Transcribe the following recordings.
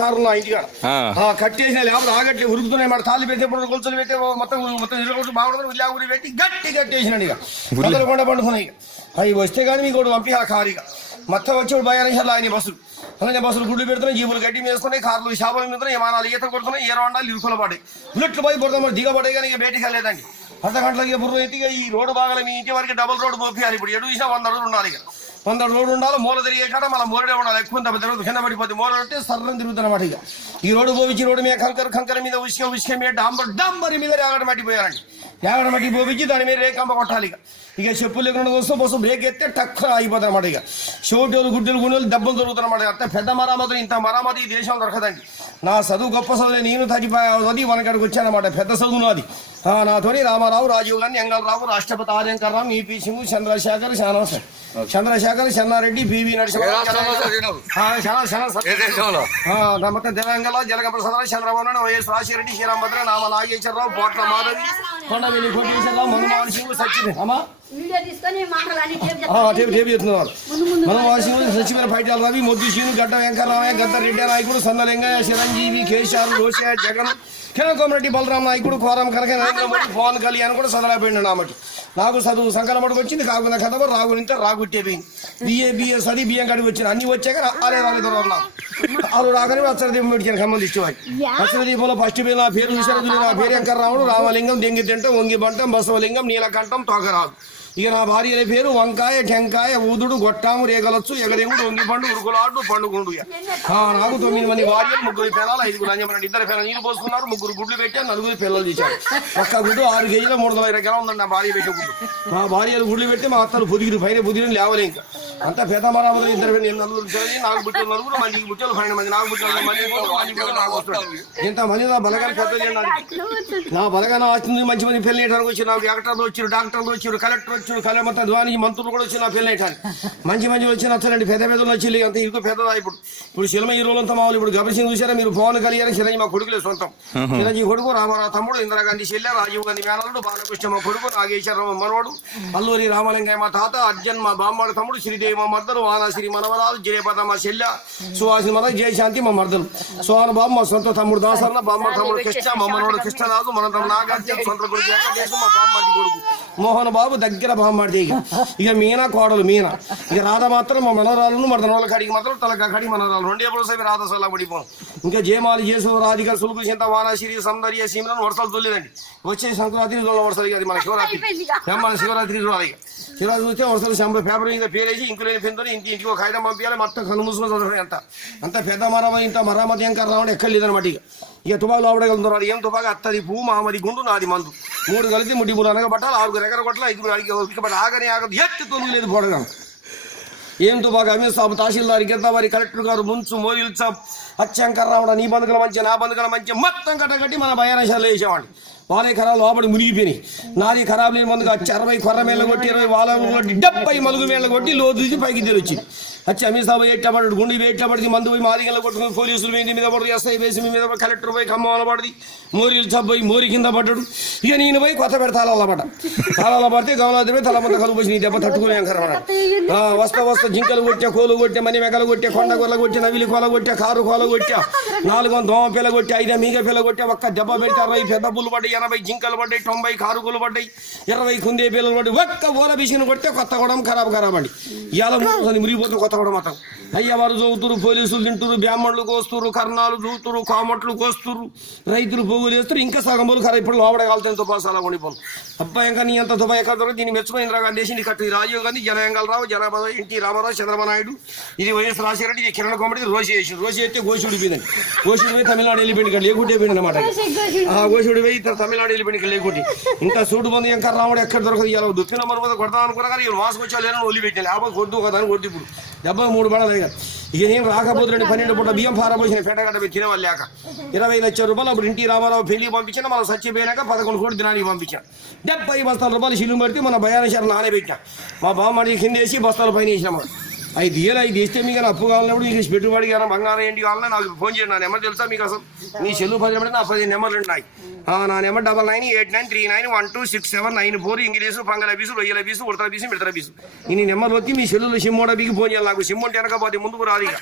కారులు ఇంటికాడ కట్టేసిన లేకపోతే ఆగట్లే ఉరుకుతున్నాయి మాట తాళ్ళు పెట్టి కొలుచులు పెట్టి మొత్తం మొత్తం బాగుంటుంది ఉల్లా ఊరి పెట్టి గట్టి కట్టేసినాడు ఇక కొండ పండుకున్నాయి. అవి వస్తే కానీ మీకు పంపి ఆ కారు ఇక మొత్తం వచ్చి భయానిసార్లు ఆయన బస్సులు అలానే బస్సులు గుడ్లు పెడుతున్నాయి, జీబులు గడ్డి వేస్తున్నాయి, కార్లు షాపులు మీద విమానాలు ఈత కొడుతున్నాయి, ఏరవండాలు ఇరుకులు పడ్డాయి, బుల్లెట్లు పోయి పడుతున్నాం దిగబడ్డాయి. కానీ ఇక బయటికి వెళ్ళలేదండి. అర్ధ గంటలకి బుర్ర ఎత్తిగా ఈ రోడ్డు బాగాలి మీ ఇంటి వరకు డబుల్ రోడ్డు పోపియాలి. ఇప్పుడు ఎటు చూసినా 100 రోడ్లు ఉండాలి. ఇక 100 రోడ్డు ఉండాలి. మూల తిరిగే కాడ మళ్ళీ మూలడే ఉండాలి. ఎక్కువ తిరుగుతుంది కింద పడిపోతుంది. మూల అంటే సర్రం తిరుగుతున్నమాట. ఇక ఈ రోడ్డు పోపించి రోడ్డు మీద కంకర మీద ఉసుక మీద డాంబరి మీద రేగడ మట్టిపోయారండి. రేగడ మట్టి పోపించి దాని మీద రేకంబ కొట్టాలి. ఇక చెప్పులు లేకుండా వస్తాం బస్సు బ్రేక్ ఎత్తే టక్కున అయిపోతుంది అన్నమాట. ఇక షోటోలు గుడ్డలు గుండెలు దెబ్బలు దొరుకుతున్నమాట. అంత పెద్ద మరామతి ఇంత మరామతి ఈ దేశంలో దొరకదండి. నా చదువు గొప్ప చదువు, నేను చదివి మనకాడికి వచ్చానమాట. పెద్ద చదువు నాది. నాతోని రామారావు, రాజీవ్ గాంధీ, ఎంగళరావు, రాష్ట్రపతి ఆర్యంకర్ రావు, ఈపీ సింగ్, చంద్రశేఖర్, చంద్రశేఖర్, చెన్నారెడ్డి, పివి నరసింహారావు, మొత్తం తెలంగాణ జనక ప్రసాదరావు, చంద్రబాబు నాయుడు, వైఎస్ రాజశేఖర రెడ్డి, శ్రీరామభద్ర, నామ నాగేశ్వరరావు, పోట్ల మాధవి, కొండవెల్లి కోటేశ్వరరావు, మన్మోహన్ సింగ్, సచిన్ అమ్మా టేపు చెప్తున్నారు. మన్మోహన్ సింగ్, సచిన్ పైటాల రవి, మొద్దు శ్రీను, గడ్డ వెంకటరామయ్య, గద్ద రెడ్డి నాయకుడు, సన్నలింగయ్య, చిరంజీవి, కేసీఆర్, రోషయ్య, జగన్, కిరణ్ రెడ్డి, నాయకుడు, కోరం కనక, నరేంద్ర మోడీ, పవన్ కళ్యాణ్ కూడా చదవలేకపోయింది. నామటి నాకు చదువు సంకలమటుకు వచ్చింది. కాకుండా కథ రాగు నింటే రాగుట్టేపోయింది. బిఏ చదివి బియ్యం కడిగి వచ్చింది. అన్ని వచ్చాక రాలేదు వాళ్ళు రాగానే అచ్చర దీపం పెట్టాను. ఖమ్మం ఇచ్చేవాడు అచ్చర దీపంలో ఫస్ట్ పేరు నా పేరు చూసారు. నా పేరు వెంకటరాముడు, రామలింగం, దెంగి తింటం, వంగి బంటం, బసవలింగం, నీలకంఠం, తోకరాదు. ఇక నా భార్య పేరు వంకాయ, టెంకాయ, ఊదుడు, గొట్టాము, రేగలొచ్చు, ఎగరేముడు, వంగిపండు, ఉరుకులాడు, పండుగుండు. నాకు 9 మంది భార్యలు, 3 పిల్లలు, 5 లంజమని 2 పిల్లలు నీళ్ళు పోసుకున్నారు, 3 గుడ్లు పెట్టారు, 4 పిల్లలు తీశారు. ఒక్క గుడ్డు 6 కేజీలు 320 గ్రాములు ఉందండి నా భార్య పెట్టే గుడ్డు. మా భార్యలు గుడ్లు పెట్టి మా అత్తలు పొదిగిరి పైన పొదిగిరి లేవలే. ఇంకా అంతా పెద్ద మరామతులు 2 నలుగురు చదివి నాకు బుట్టలు 4 మందికి బుట్టలు 12 మంది నాకు బుట్టలు ఇంత మంది నా బలగాలు పెద్ద నా బలగాన వస్తుంది. మంచి మంది పెళ్ళేయడానికి వచ్చి నాకు యాక్టర్లు వచ్చారు, డాక్టర్లు వచ్చారు, కలెక్టర్ వచ్చారు, మొత్తం ద్వానికి మంత్రులు కూడా వచ్చి నా పెళ్ళేయటానికి మంచి వచ్చి నచ్చలేండి. పెద్ద పెద్దలు వచ్చి అంత ఇరుకు పెద్దదా. ఇప్పుడు సినిమా హీరోలంతా మామూలు. ఇప్పుడు గబ్బర్ సింగ్ చూసారా మీరు? పవన్ కళ్యాణ్, చిరంజీవి మా కొడుకులే సొంతం. చిరంజీవి కొడుకు, రామారావు తమ్ముడు, ఇందిరాగాంధీ చెల్లె, రాజీవ్ గాంధీ మేనల్లుడు, బాలకృష్ణ మా కొడుకు, నాగేశ్వరరావు మనవడు, అల్లూరి రామలింగయ్య మా తాత, అర్జున్ మా బామ్మాడు తమ్ముడు, శ్రీదేవి మా మర్దలు, వానాశ్రీ మనవరాలు, జయపద మా చెల్లె, సుహాసిని మన జయశాంతి మా మర్దలు, సోహన్ బాబు మా సొంత తమ్ముడు దాసన్న, బామ్మ తమ్ముడు కృష్ణ, మా మనవడు కృష్ణరాజు, మన తమ్ముడు నాగార్జున, సొంత కొడుకు ఏకదేశం మా బామ్మాడి కొడుకు మోహన్ బాబు, దగ్గర బామ్మాడి. ఇక మీనా కోడలు మీనా. ఇక రాధ మాత్రం మా మనవరాలను మన తనవాళ్ళ కాడికి మాత్రం తలక కడి మనరాలు 2 ఎప్పుడు సేపు రాధ సలా పడిపోం. ఇంకా జయమాలి, జేసు, రాధిక, సులుకు, చింత, వానాశ్రీ, సౌందర్య, సీమలను వర్షాలు తొలిదండి. వచ్చే సంక్రాంతి వర్షాలు. అది మన శివరాత్రి మన శివరాత్రి చూడాలి. శివరాత్రి చూస్తే వర్షాలు పేపర్ మీద పేరేసి ఇంకులేని పెంతో ఇంటికి ఒక కాగితం పంపించాలి. మొత్తం కనుమూసుకొని చదవడం. అంత పెద్ద మరామతి, ఇంత మరామతి ఏం రావడం ఎక్కడ లేదనమాట. ఇక తుపాకులు ఆవిడగలుగుతున్నారు. ఏం తుపాకు? అత్తది పువ్వు, మామది గుండు, నాది మందు. 3 కలిసి 3 అనగబట్టాలి, 6 ఎకర కొట్టాలి, 5 అడిగి ఆగనే ఆగదు. ఎత్తి తొలుగు లేదు పోడగా. ఏం తుపాకు? అమీర్ సాబ్, తహసీల్దార్, గిద్దవారి, కలెక్టర్ గారు, మున్సు, మోరిల్ సాబ్, అచ్చంకర్ రావడం, నీ బంధువుల మంచి, నా బంధువుల మంచి, మొత్తం కట్టగట్టి మన భయానశాలలో వేసేవాడిని. వాళ్ళే ఖరాబ్ లోపడి మునిగిపోయినాయి. నాది ఖరాబ్ లేని మందుగా 60 కొర్ర మేళ్ళ కొట్టి, 20 వాళ్ళ కొట్టి, 70 మలుగు మేళ్ళ కొట్టి లోతు తీసి పైకి తెలిసి వచ్చి అమీర్ సాబ్ ఎట్లపడ్డాడు, గుండె ఎట్లపడింది, మందు పోయి మాదిగల కొట్టుకుని పోలీసులు మీద పడుతుంది, ఎస్ఐ వేసి మీద కలెక్టర్ పోయి ఖమ్మం పడింది, మోరీలు సబ్ పోయి మోరి కింద పడ్డాడు. ఇక నేను పోయి కొత్త పెడతా తాళాల పడితే గమలాది తలమంత కలుపు నీ దెబ్బ తట్టుకునే వస్తా జింకలు కొట్టా, కోలు కొట్టా, మని మెగలు కొట్టా, కొండ కొల్ల కొట్టా, నవిలి కొల కొట్టా, కారు కొల కొట్టా, 4 దోమ పిల్ల కొట్టా, 5 మీగ పిల్ల కొట్టా. ఒక్క దెబ్బ పెడితే 60 పెద్ద పుల్లు పడ్డాయి, 80 జింకలు పడ్డాయి, 90 కారుకులు పడ్డాయి, 20 కుందే పిల్లలు పడ్డాయి. ఒక్క ఓల బిసిని కొడితే కొత్త కూడా ఖరాబ్ అండి. ఇలా మురిగిపోతుంది కొత్త కూడా మొత్తం. అయ్యవారు చదువుతురు, పోలీసులు తింటురు, బ్రాహ్మణులు కోస్తురు, కర్ణాలు చూతురు, కామట్లు కోస్తురు, రైతులు పోగులు వేస్తారు. ఇంకా సగం పోలు ఖరా ఇప్పుడు లోపల కాలుతాయి తుపాసాల కొనిపోలు. అబ్బాయి ఇంకా నీ అంత తుపాయి ఎక్కడ దీన్ని మెచ్చుకుని ఇందిరాగాంధీ దేశం కట్టింది. రాజీవ్ గాంధీ, జనయంగళరావు, జనపద, ఎన్టీ రామారావు, చంద్రబాబు నాయుడు, ఇది వైఎస్ రాజశేఖర రెడ్డి, ఇది కిరణ్ కోమటి, రోషి వేసి రోషి అయితే గోషి ఉడిపోయిందండి. గోషి పోయి తమిళనాడు వెళ్ళిపోయింది. ఇక్కడ లేకుంటే పోయింది అనమాట. గోషి పోయి తమిళనాడు వెళ్ళిపోయింది. ఇక్కడ లేకుంటే ఇంకా సూడు మంది ఇంకా రాముడు ఎక్కడ దొరకదు. ఇలా దుఃఖిన మరుపద కొడతాం అనుకున్నా కానీ ఇవి వాసుకొచ్చా లేని ఒలి పెట్టాను. లేకపోతే కొద్దు కదా అని కొట్టి ఇప్పుడు 73 పడాలి. ఇక నేను రాకపోతున్నాడు. 12 పూట బియ్యం పారబోసిన పెట్టగడ్డ పోయి తినేవాళ్ళు లేక 20 లక్షల రూపాయలు అప్పుడు ఎన్టీ రామారావు పెళ్లికి పంపించిన, మనం చచ్చిపోయినాక 11 కోట్లు దినానికి పంపించాను. 70 బస్తాల రూపాయలు శిలువు పడితే మన భయానశాల నానబెట్టా. మా బామ్మడి కింద వేసి బస్తాల పైన వేసినాం. ఐదు ఇస్తే మీకు అప్పు కావాలన్నప్పుడు మీకు పెట్టుబడి కానీ బంగారం ఏంటి కావాలన్నా నాకు ఫోన్ చేయండి. నా నెంబర్ తెలుసా మీకు అసలు? మీ సెల్లు 10 నెంబర్ నా 10 నెంబర్లు ఉన్నాయి. నా నెంబర్ 998939167994. ఇంగ్లీషు పంగల బీసు రొయ్యల బీసు ఉడతల బీసు మిడతల బీసు. ఈ నెంబర్లు వచ్చి మీ సెల్లులో సిమ్మోడ బీకి ఫోన్ చేయాలి. నాకు సిమ్ ఉంటే వెనకపోతే ముందుకు రాదు. ఇక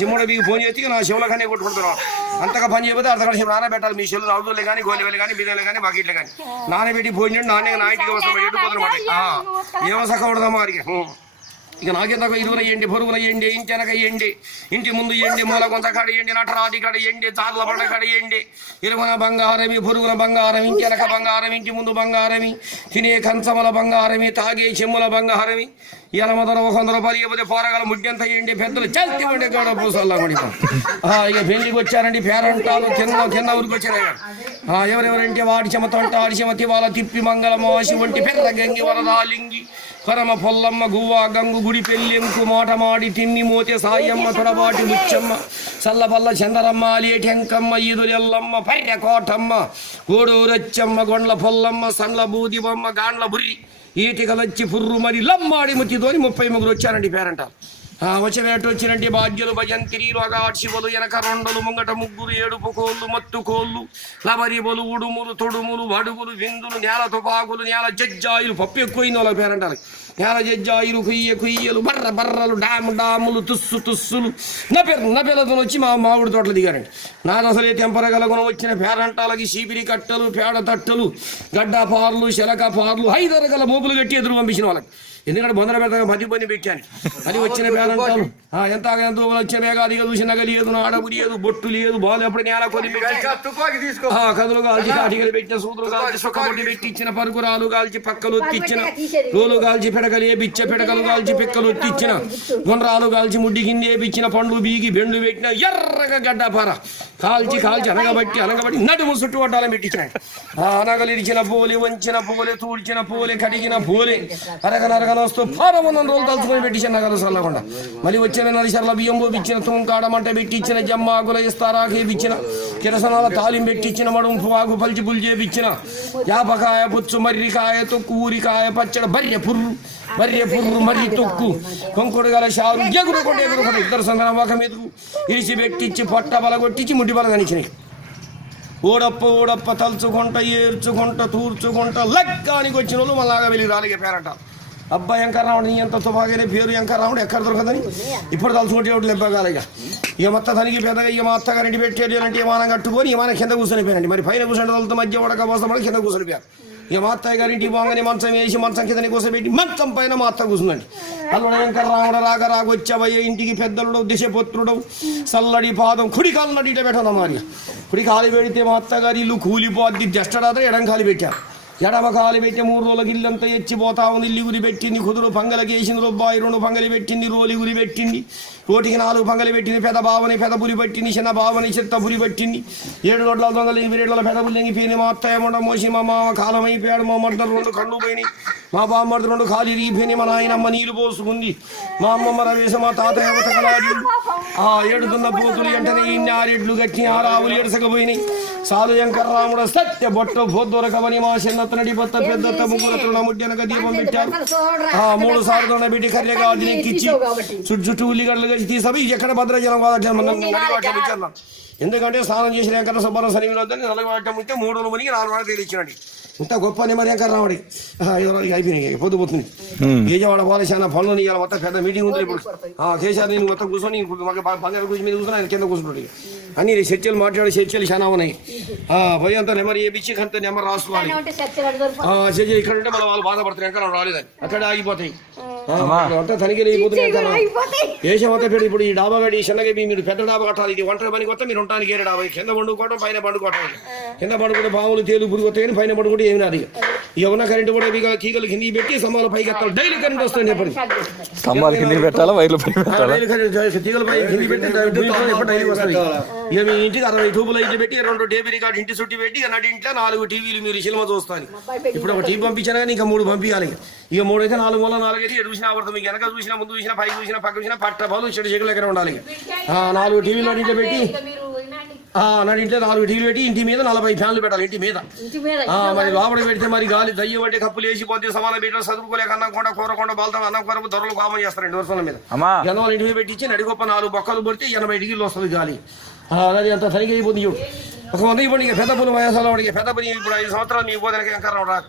సిమ్మోడ బీకి ఫోన్ చేస్తే నా చెవుల కానీ కొట్టుకుంటున్నాను. అంతగా పని చేయకపోతే అర్ధగంట సేపు నానబెట్టాలి. మీ సెల్లు అవుతులే కానీ గోలివెలు కానీ బిర్యానీ కానీ బకెట్లు కానీ నానబెట్టి ఫోన్ చేయండి. నా ఇంటికి వస్తాం ఎడిపోతున్నమాట. ఏమో సక్క ఉడదామా వారికి. ఇక నాకెంతకు ఇరువున వేయండి, పొరుగున వేయండి, ఇంటి వెనక వేయండి, ఇంటి ముందు వేయండి, మూల కొంత కాడ వేయండి, నటరాటి కాడ వేయండి, తార్ల పడ కాడ వేయండి. ఇరువున బంగారమి, పొరుగున బంగారం, ఇంటి వెనక బంగారం, ఇంటి ముందు బంగారమి, తినే కంచముల బంగారమి, తాగే చెమ్ముల బంగారమి. ఇలా మొదలు 100 రూపాయలు ఇవ్వతే పోరగాల ముడ్డెంత వేయండి, పెద్దలు చల్తి ఉండే గడ పూసల్లా పడి. ఇక పెళ్లికి వచ్చారండి పేరంటాలు తిన్న ఊరికి వచ్చారు. ఎవరెవరంటే వాడి చెమ తొంట ఆడి చెమ తివాల తిప్పి మంగళ మోసి ఒంటి పెర్ర గంగి వరదాలింగి పరమ పొల్లమ్మ గువ్వ గంగు గుడి పెళ్ళెంకు మోటమాడి తిమ్మి మోతే సాయమ్మ తొడబాటి ముచ్చమ్మ చల్లపల్ల చందరమ్మ అలియేటి ఎంకమ్మ ఈదులెల్లమ్మ పర్య కోటమ్మ గోడూరచ్చమ్మ గొండ్ల పొల్లమ్మ సండ్ల బూదిబొమ్మ గాండ్ల బుర్రి ఈటికలచ్చి పుర్రు మరి లమ్మాడి ముత్తితోని 33 వచ్చారండి పేరంటారు. వచ్చేటట్టు వచ్చినట్టు బాధ్యులు భజంతిరీలు అగాడ్శివలు వెనక 2 ముంగట 3 ఏడుపు కోళ్ళు మత్తు కోళ్ళు లబరిబలు ఉడుములు తొడుములు వడుగులు విందులు నేల తుపాకులు నేల జజ్జాయిలు పప్పు ఎక్కువైంది వాళ్ళ పేరంటారు. నేల జజ్జాయిలు కుయ్యలు బర్రలు డాములు తుస్సులు నపెలతో వచ్చి మా మామిడి తోటలు దిగారండి. నాకు అసలే తెంపరగలగున వచ్చిన పేరంటాలకి చీపిరి కట్టలు పేడ తట్టలు గడ్డ పార్లు శలక పార్లు 5 రకాల మోపులు కట్టి ఎదురు పంపించిన వాళ్ళకి. ఎందుకంటే బొందర పెద్దగా మధ్యపోయి పెట్టాను. అది వచ్చిన పేరంటాలు ఎంత వచ్చిన వేగాదిగా చూసిన లేదు, అడవు లేదు, బొట్టు లేదు, బాలు ఎప్పుడు నేల కొని కదులు కాల్చి కాటికలు పెట్టిన సూదులు కాల్చి సుక్కబొట్టి పెట్టి ఇచ్చిన పరుకురాలు కాల్చి పక్కలు ఒత్తిచ్చిన రోలు కాల్చి పిడకలు ఏపిచ్చ పిడకలు కాల్చి పిక్కలు ఒత్తిచ్చిన గుండ్రాలు కాల్చి ముడ్డి కింద ఏపిచ్చిన పండ్లు బీగి బెండు పెట్టిన ఎర్రగా గడ్డపార కాల్చి అనగబట్టి నడుము చుట్టూ వడ్డాలని పెట్టించాడు. అనగలు ఇరిచిన పూలే వంచిన పూలే తూడ్చిన పూలే కడిగిన పూలే అరగనరగనొస్తూ పారమున్న రోజులు తలుచుకొని పెట్టించిన నగలు చల్లకుండా. మళ్ళీ వచ్చిన నరిసర్ల బియ్యం పోపిచ్చిన తుంకాడమంట పెట్టించిన జమ్మాకుల ఇస్తారాకి ఇచ్చిన కిరసనాల తాలిం పెట్టించిన మడుంపు ఆకు పలిచి పులి చేపించిన యాపకాయ పుచ్చు మర్రికాయ తొక్కు ఊరికాయ పచ్చడ బర్రె పుర్రు మర్రి తొక్కు కొంకుడు గల షారు ఎగురుకొండ 2 సందనం ఒక మీదకు ఇరిసి పెట్టించి పొట్ట బలగొట్టించి ముడ్డి బలగనిచ్చినాయి. ఓడప్ప తలుచుకుంట ఏర్చుకుంట తూర్చుకుంట లెక్కానికి వచ్చిన వాళ్ళు మళ్ళాగా వెళ్ళి రాలిగే పేరట. అబ్బాయి వెంకర్రావుడు నీ ఎంత తుపాకైనా పేరు వెంకర్రావుడు ఎక్కడ దొరకదని ఇప్పుడు తలుచుకుంటే ఒకటి లెబ్బగాలిగా. ఇక మొత్తం తనకి పెద్దగా ఇక మా అత్తగారింటి పెట్టేది అంటే విమానం కట్టుకొని విమానం కింద కూర్చొనిపోయానండి. మరి పైన కూర్చొని వాళ్ళతో మధ్య ఉడక పోసమని కింద కూర్చొనిపోయారు. ఇక మా అత్తయ్య గారింటి బాగానే మంచం వేసి మంచం కిందని కూర్చోబెట్టి మంచం పైన మా అత్త కూర్చుందండి. అల్లుడ వెంకర్రావుడు రాగొచ్చబోయే ఇంటికి పెద్దలుడు దిశపుత్రుడు చల్లడి పాదం కుడి కాలు నడిట పెట్టదా మరి. కుడి కాలు పెడితే మా అత్తగారి ఇల్లు కూలిపోద్ది దెష్టడాత ఎడం కాలు పెట్టారు. ఎడమ కాలు పెట్టి 3 రోజులకి ఇల్లంతా ఎచ్చిపోతా ఉంది. ఇల్లు గురి పెట్టింది, కుదురు పంగలకి వేసింది, రొబ్బాయి 2 పంగలి పెట్టింది, రోలి గురి పెట్టింది, రోటికి 4 పంగలి పెట్టింది, పెద్ద బావని పెద్ద పులి పట్టింది, చిన్న బావని చిత్త పులి పట్టింది, 7 రోడ్ల దొంగలు 8 రోడ్ల పెద్ద పులి ఎంగిపోయింది. మా అత్తయ్య మొండ మోసి మా మామ కాలం అయిపోయాడు. మా మర్దలు 2 కళ్ళు పోయినాయి, మా బామ్మర్ది 2 కాలు ఇరిగిపోయినాయి. మా నాయనమ్మ నీళ్ళు పోసుకుంది, మా అమ్మమ్మ రవేశ మా తాతయ్య ఉతకలాడి ఏడుతున్న పోతులు వెంటనే ఇన్ని 6 ఎడ్లు కట్టి 6 ఆవులు ఎడసకపోయినాయి. సాలు వెంకర్రాముడు సత్య బొట్ట దొరకవని మా చిన్నతనడి బొత్త పెద్దత్త ముగ్గురతో ముడ్డెనక దీపం పెట్టారు. 3 సార్లు పెట్టి కర్రెగా ఎక్కిచ్చి చుట్టూ ఉల్లిగడ్డలు కలిసి తీసాము. ఎక్కడ భద్రాచలం కాదు. ఎందుకంటే స్నానం చేసిన వెంకట సుబ్బారావు సన్నిధిలో నలగవాటం ఉంటే 3 రోజులు మునిగి 4 వారాలు తేలిచ్చినండి. ఇంత గొప్ప నెమ్మది వెంకర్రాముడి ఎవరికి అయిపోయినాయి పొద్దుపోతుంది. విజయవాడ పోలేసాన పనులు ఇవాళ మొత్తం పెద్ద మీటింగ్ ఉంది. ఇప్పుడు కేసీఆర్ నేను మొత్తం కూర్చొని బంగారు కూర్చొని మీద కూర్చొని ఆయన కింద కూర్చుంటాడు. అన్ని చర్చలు మాట్లాడే చర్చలు చాలా ఉన్నాయి. పోయి అంత నెమ్మది ఏపిచ్చి అంత నెమ్మది రాసుకోవాలి. ఇక్కడ ఉంటే మన వాళ్ళు బాధపడతారు వెంకరం రాలేదని అక్కడ ఆగిపోతాయి. అంతా తనిఖీలు అయిపోతున్నాయి. దేశం అంతా పెట్టి ఇప్పుడు ఈ డాబా గడి చిన్నగా మీరు పెద్ద డాబా కట్టాలి. ఇది ఒంటరి పని కొత్త మీరు ఉంటానికి 7 డాబా కింద పండుకోవడం పైన పండుకోవటం. కింద పండుకుంటే పాములు తేలు పురుగు వస్తాయని పైన పండుకుంటే ఏమి రాదు. ఇక ఉన్న కరెంట్ కూడా తీగలు కిందికి పెట్టి స్తంభాలు పైకి ఎత్తాలి. డైలీ కరెంట్ వస్తుంది. ఎప్పటి స్తంభాలు కిందికి పెట్టాలా వైర్లు తీగల పై కింది పెట్టి డైలీ వస్తుంది. ఇక మీ ఇంటికి 60 ట్యూబులు అయితే పెట్టి 2 టేబుల్ రికార్డు ఇంటి చుట్టి పెట్టి నడి ఇంట్లో 4 టీవీలు మీరు సినిమా చూస్తాను. ఇప్పుడు ఒక టీవీ పంపించాను కానీ ఇంకా 3 పంపించాలి. ఇక 3 అయితే 4 మూల 4 అయితే ఎటు చూసినా పడుతుంది. మీకు వెనక చూసినా ముందు చూసినా పై చూసినా పక్క చూసినా పట్ట పాలు చెడు చెగులు ఎక్కడ ఉండాలి. 4 టీవీలు ఇంట్లో పెట్టి నాడు ఇంట్లో 4 టీవీలు పెట్టి ఇంటి మీద 40 ఫ్యాన్లు పెట్టాలి ఇంటి మీద. ఇంటి మీద మరి లోపల పెడితే మరి గాలి దయ్యం అంటే కప్పులు వేసిపోతే సమాన బిడ్డలు చదువుకోలేక అన్నం కొండ కూరకుండా బాల్తాం అన్నం కొరకు దొరలు కామని చేస్తారు 2 వర్షాల మీద. అమ్మా జనవాళ్ళు ఇంటి మీద పెట్టించి నడిగొప్ప 4 బొక్కలు పడితే 80 డిగ్రీలు వస్తుంది గాలి. అది అంత సరిగ్గా అయిపోతుంది చూడు. ఒక 100 ఇవ్వండి. పెద్ద పులి వయసాల వాడికి పెద్ద పులి ఇప్పుడు 5 సంవత్సరాలు మీ పోతే వెంకరం రాదు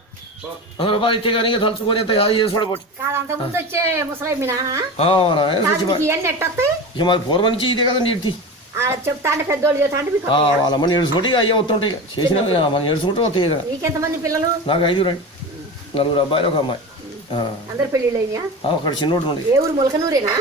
100 రూపాయలు ఇచ్చే కానీ తలుచుకొని అంత యాది చేసుకోవడం పోటీ. అంత ముందు వచ్చే ముసలి మీ మరి పూర్వం నుంచి ఇదే కదండి ఇంటి చెప్తా అంటే పెద్దోళ్ళు చెప్తా అంటే మీకు వాళ్ళమ్మని ఏడుచుకుంటే అయ్యే వస్తుంటాయి చేసిన మనం ఏడుచుకుంటూ వస్తాయి. నీకెంతమంది పిల్లలు? నాకు 5 రండి 4 అబ్బాయిలు 1 అమ్మాయి. అందరు పెళ్ళిళ్ళు అయినా? ఒకటి చిన్నోడు నుండి. ఏ ఊరు? ములకనూరేనా?